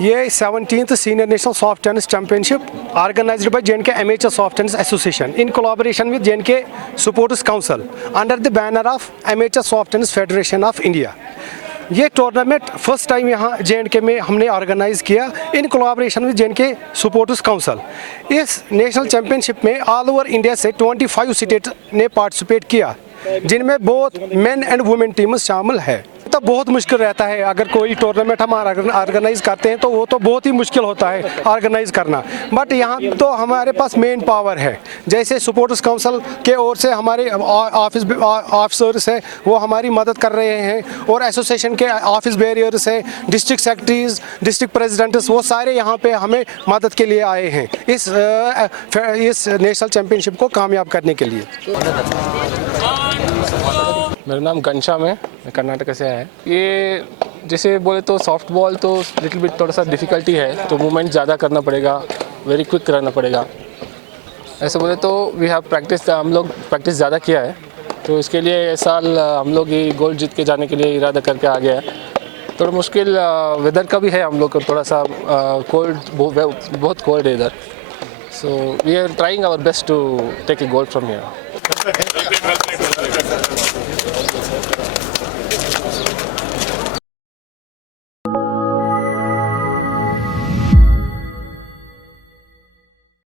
ये 17th Senior National Soft Tennis Championship organized by J&K Amateur Soft Tennis Association in collaboration with J&K Supporters Council under the banner of Amateur Soft Tennis Federation of India. ये tournament first time यहाँ J&K में हमने organise किया in collaboration with J&K supporters council. इस national championship में all over India से 25 state ने participate किया, जिनमें बहुत मेन एंड वुमेन टीम्स शामिल है। तो बहुत मुश्किल रहता है अगर कोई टूर्नामेंट हम ऑर्गेनाइज करते हैं तो वो तो बहुत ही मुश्किल होता है ऑर्गेनाइज करना, बट यहाँ तो हमारे पास मेन पावर है। जैसे सपोर्टर्स काउंसिल के ओर से हमारे ऑफिसर्स हैं वो हमारी मदद कर रहे हैं, और एसोसिएशन के ऑफिस बैरियर्स हैं, डिस्ट्रिक्ट सेक्रेटरीज, डिस्ट्रिक्ट प्रेसिडेंट्स, वो सारे यहाँ पे हमें मदद के लिए आए हैं इस नेशनल चैम्पियनशिप को कामयाब करने के लिए। मेरा नाम घनश्याम है, मैं कर्नाटक से आया है। ये जैसे बोले तो सॉफ्ट बॉल तो लिटिल बिट थोड़ा सा डिफ़िकल्टी है, तो मूवमेंट ज़्यादा करना पड़ेगा, वेरी क्विक रहना पड़ेगा। ऐसे बोले तो वी हैव प्रैक्टिस, हम लोग प्रैक्टिस ज़्यादा किया है, तो इसके लिए इस साल हम लोग ये गोल्ड जीत के जाने के लिए इरादा करके आ गया है। थोड़ा मुश्किल वेदर का भी है, हम लोग को थोड़ा सा कोल्ड, बहुत कोल्ड है इधर, so we are trying our best to take a gold from here.